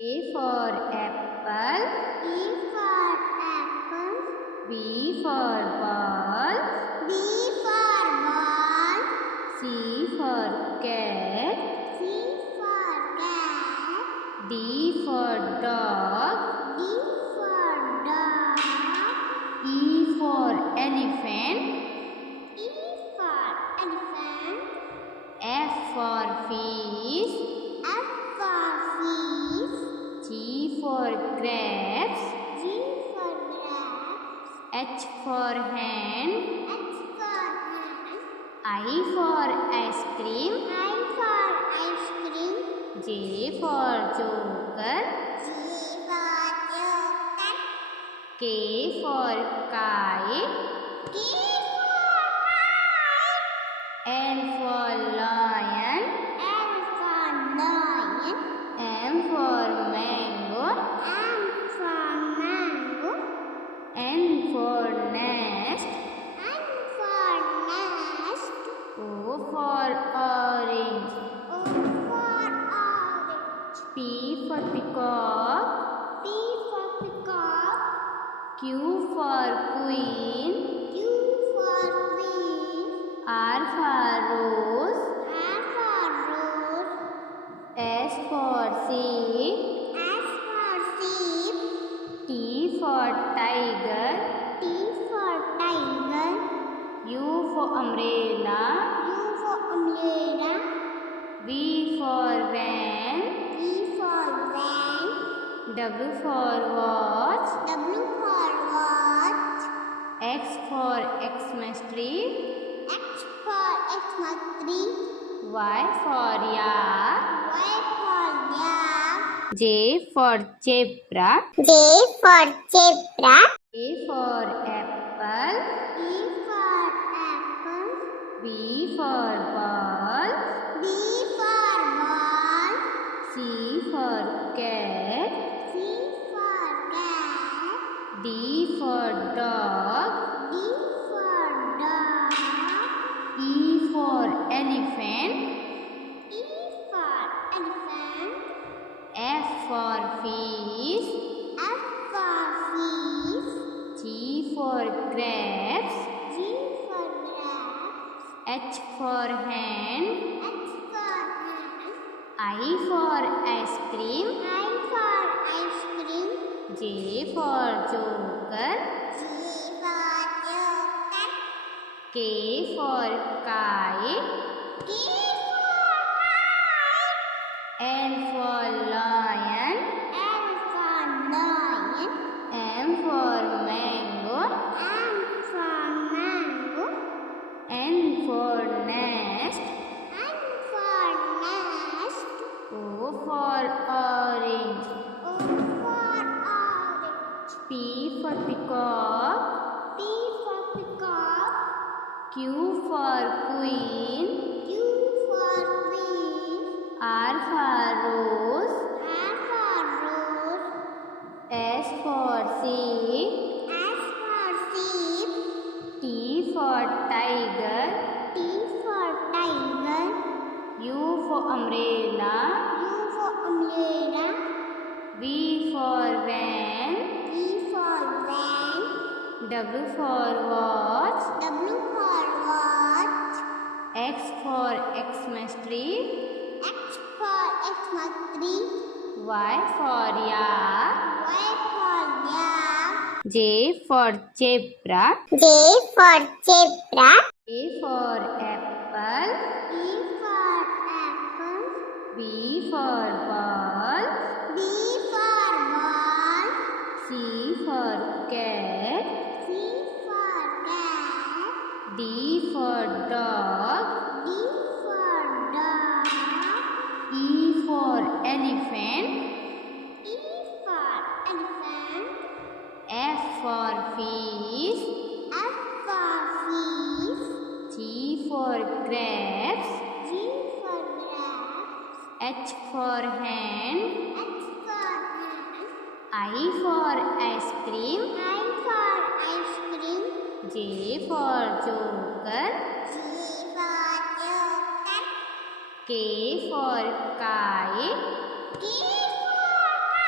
A for apple. E for apple. B for ball. B for ball. C for cat. C for cat. D for dog. D for dog. E for elephant. E for elephant. F for fish. F for fish. G for grapes. G for grapes. H for hen. H for hen. I for ice cream. I for ice cream. J for joker. G for joker. K for kite. K for kite. L for lion. L for lion. M for mango. M for mango. N for nest. N for nest. O for orange. O for orange. P for peacock. P for peacock. Q for queen. Q for queen. R for rose. R for rose. S for sheep. S for sheep. T for tiger. T for tiger. U for umbrella. U for umbrella. V for van. V for van. W for watch. W for watch. X for Xmas tree. X for Xmas tree. Y for yak. Y for yak. J for zebra. J for zebra. A for apple. E for apple. B for ball. B for ball. C for cat. C for cat. D for dog. D for dog. E for elephant. E for elephant. F for fish. F for fish. G for grapes. G for grapes. H for hen. H for hen. I for ice cream. I for ice cream. J for joker. G for joker. K for kite. K for kite. L for lion. L for lion. M for mango. M for mango. N for nest. N for nest. O for orange. O for orange. P for peacock. P for peacock. Q for queen. Q for queen. R for rose. R for rose. S for sheep. S for sheep. T for tiger. T for tiger. U for umbrella. U for umbrella. V for van. V for van. W for watch. W for watch. X for Xmas tree. X for Xmas tree. Y for yak. Y for yak. J for zebra. J for zebra. A for apple. E for apple. B for ball. B for ball. C for cat. C for cat. D for dog. D for dog. E for elephant. E for elephant. F for fish. F for fish. G for grapes. G for grapes. H for hen. H for hen. I for ice cream. I for ice cream. J for joker. G for joker. K for kite. K for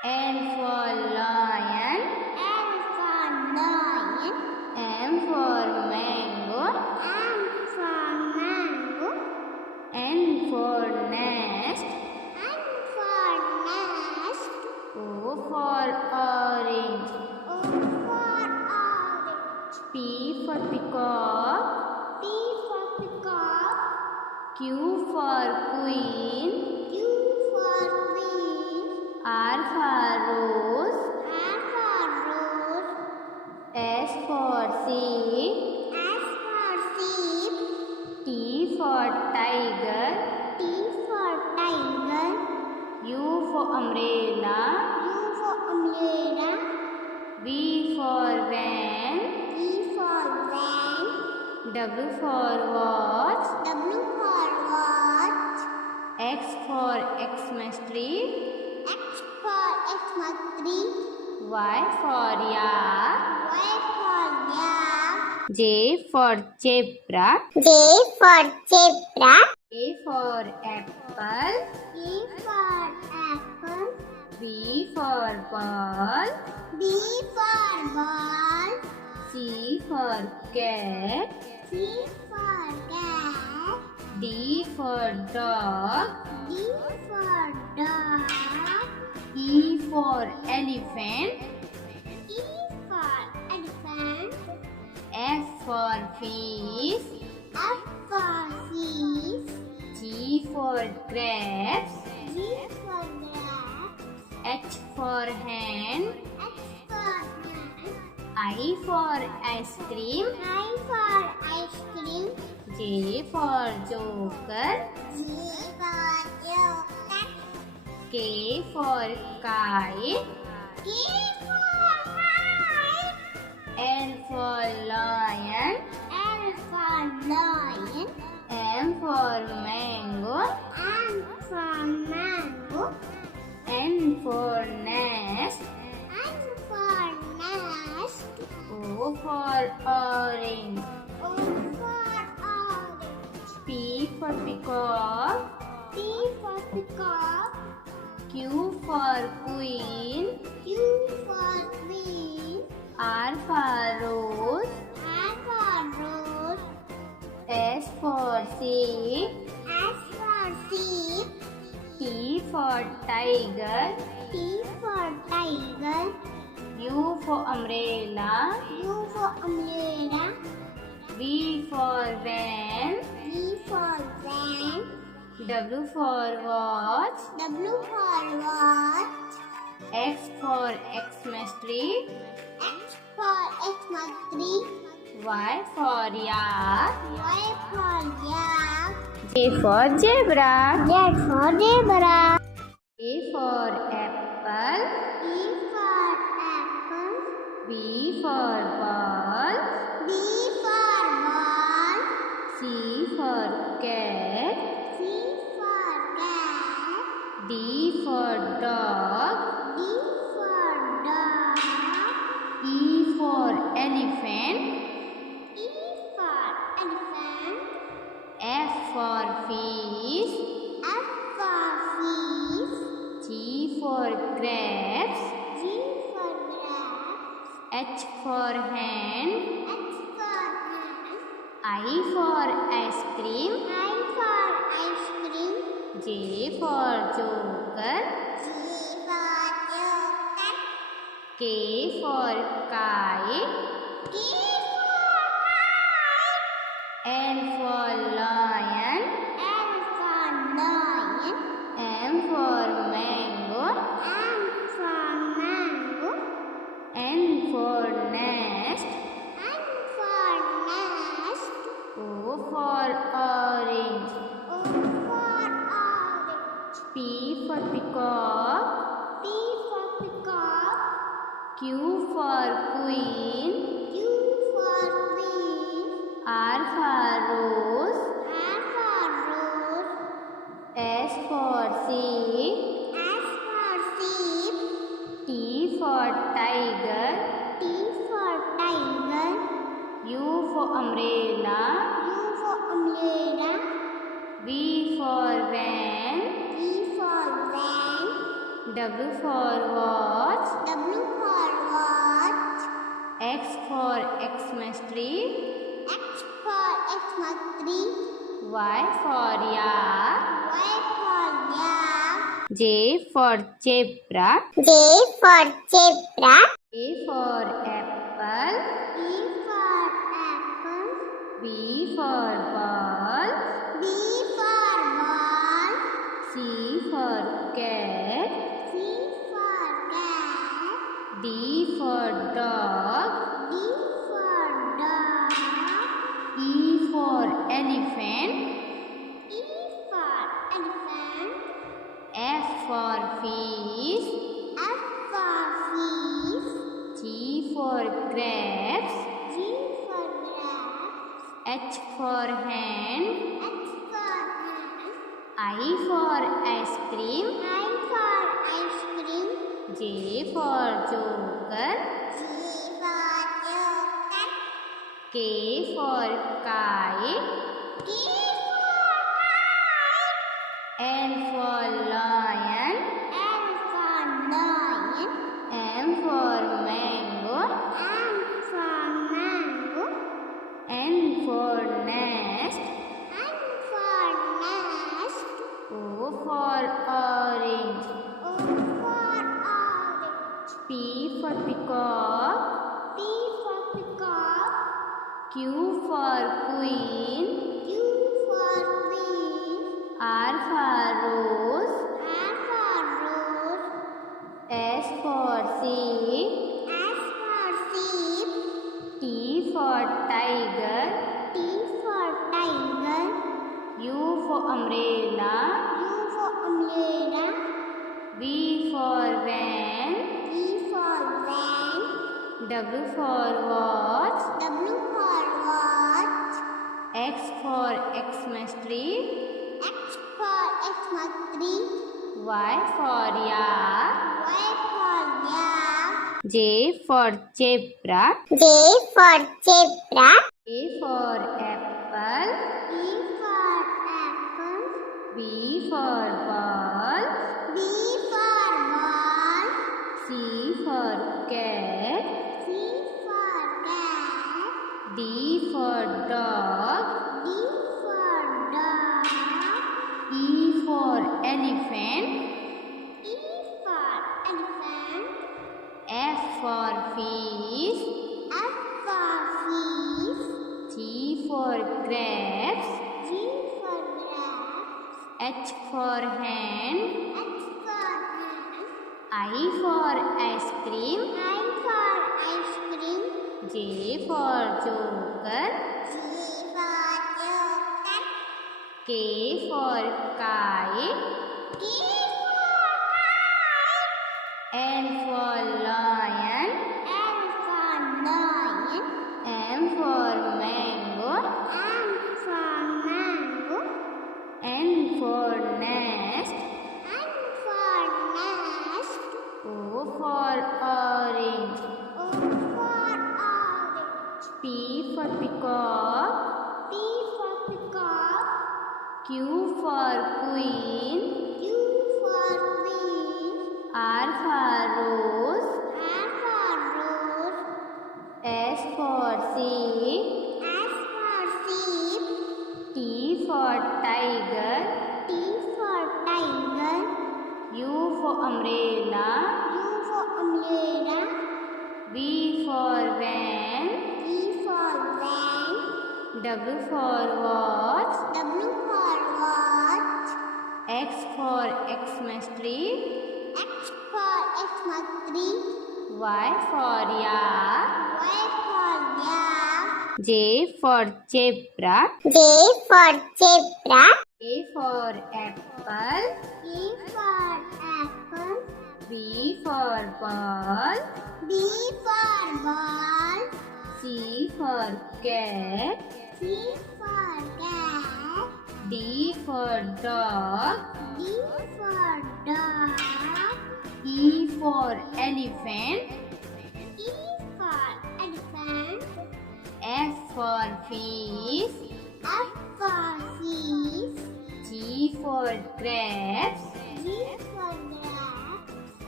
L for lion. L for lion. M for mango. M for mango. N for nest. N for nest. O for orange. O for orange. P for peacock. P for peacock. Q for queen. Q for queen. R for rose. R for rose. S for sheep. S for sheep. T for tiger. T for tiger. U for umbrella. U for umbrella. V for van. V for van. W for watch. W for watch. X for Xmas tree. X for Xmas tree. Y for yak. Y for yak. J for zebra. J for zebra. A for apple. A for apple. B for ball. B for ball. C for cat. C for cat. D for dog. D for dog. E for elephant. E for elephant. F for fish. F for fish. G for grapes. G for grapes. H for hen. H for hen. I for ice cream. I for ice cream. J for joker. J for joker. K for kite. K for kite. L for lion. L for lion. M for mango. M for mango. N for nest. N for nest. O for orange. O for orange. P for peacock. P for peacock. Q for queen. Q for queen. R for rose. R for rose. S for sheep. S for sheep. T for tiger. T for tiger. U for umbrella. U for umbrella. V for van. V for van. W for watch. W for watch. X for Xmas tree. X for Xmas tree. Y for yak. Y for yak. Z for zebra. Z for zebra. A for apple. E for apple. B for ball. B for ball. C for cat. C for cat. D for dog. D for dog. E for elephant. E for elephant. F for fish. F for fish. G for grapes. G for grapes. H for hen. H for hen. I for ice cream. I for ice cream. J for joker. G for joker. K for kite. K for kite. L for lion. L for lion. M for mango. M for mango. N for nest. N for nest. O for orange. O for orange. P for peacock. P for peacock. Q for queen. Q for queen. R for rose. R for rose. S for sheep. S for sheep. T for tiger. T for tiger. U for umbrella. U for umbrella. V for van. V for van. W for watch. W for watch. X for Xmas tree. X for Xmas tree. Y for yak. Y for yak. J for zebra. J for zebra. A for apple. E for apple. B for ball. B for ball. C for cat. C for cat. D for dog. D for dog. E for elephant. E for elephant. F for fish. F for fish. G for grapes. G for grapes. H for hen. H for hen. I for ice cream. I for ice cream. J for joker. G for joker. K for kite. K for kite. L for lion. L for lion. M for mango. M for mango. N for nest. N for nest. O for orange. O for orange. P for peacock. P for peacock. Q for queen. Q for queen. R for rose. R for rose. S for sheep. S for sheep. T for tiger. T for tiger. U for umbrella. U for umbrella. V for van. V for van. W for watch. W for watch. X for Xmas tree. X for Xmas tree. Y for yak. Y for yak. J for zebra. J for zebra. A for apple. E for apple. B for ball. B for ball. C for cat. C for cat. D for dog. D for dog. E for elephant. E for elephant. F for fish. F for fish. G for grapes. G for grapes. H for hen. H for hen. I for ice cream. I for ice cream. J for joker. G for joker. K for kite. K for kite. L for lion. L for lion. M for mango. M for mango. N for nest. N for nest. O for orange. O for orange. P for peacock. P for peacock. Q for queen. Q for queen. R for rose. R for rose. S for sheep. S for sheep. T for tiger. T for tiger. U for umbrella. U for umbrella. V for van. V for van. W for watch. W for watch. X for Xmas tree. X for Xmas tree. Y for yak. Y for yak. J for zebra. J for zebra. A for apple. A for apple. B for ball. B for ball. C for cat. C for cat. D for dog. D for dog. E for elephant. E for elephant. F for fish. F for fish. G for grapes. G for grapes.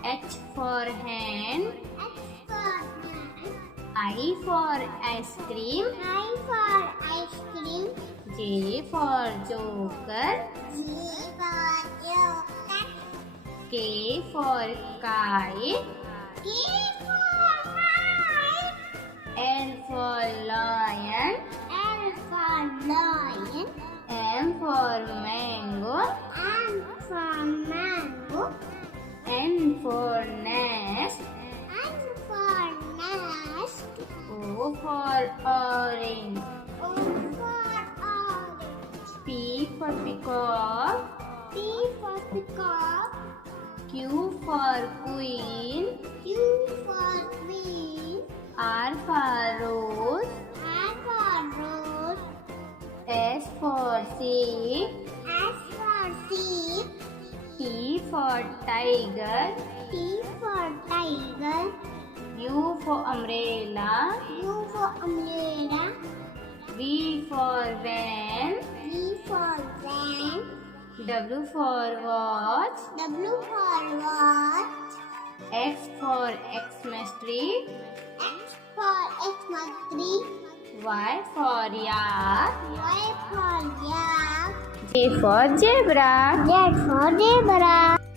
H for hen. H for hen. I for ice cream. I for ice cream. J for joker. G for joker. K for kite. K for kite. L for lion. L for lion. M for mango. M for mango. N for nest. N for nest. O for orange. O for orange. P for peacock. P for peacock. Q for queen. Q for queen. R for rose. R for rose. S for sheep. S for sheep. T for tiger. T for tiger. U for umbrella. U for umbrella. V for van. V for van. W for watch. W for watch. X for Xmas tree. X for Xmas tree. Y for yak. Y for yak. Z for zebra. Z for zebra.